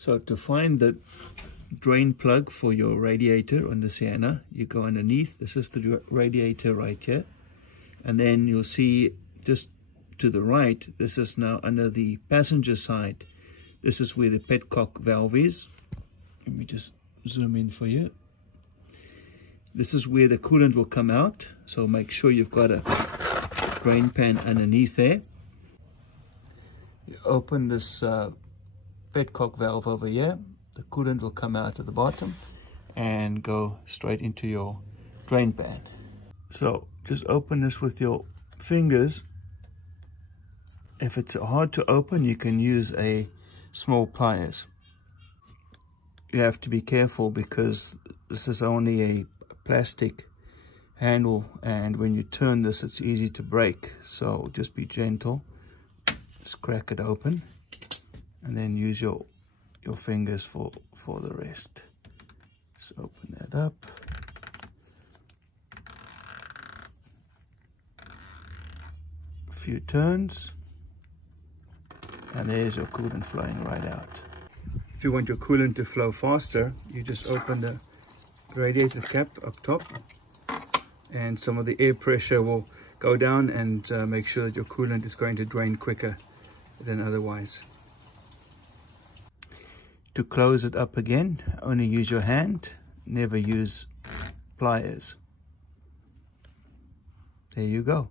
So to find the drain plug for your radiator on the Sienna, you go underneath. This is the radiator right here, and then you'll see just to the right, this is now under the passenger side. This is where the petcock valve is. Let me just zoom in for you. This is where the coolant will come out, so make sure you've got a drain pan underneath there. You open this petcock valve over here, the coolant will come out at the bottom and go straight into your drain pan. So just open this with your fingers. If it's hard to open, you can use a small pliers. You have to be careful because this is only a plastic handle, and when you turn this, it's easy to break. So just be gentle. Just crack it open and then use your fingers for the rest. Just open that up. A few turns, and there's your coolant flowing right out. If you want your coolant to flow faster, you just open the radiator cap up top, and some of the air pressure will go down and make sure that your coolant is going to drain quicker than otherwise. To close it up again, only use your hand, never use pliers. There you go.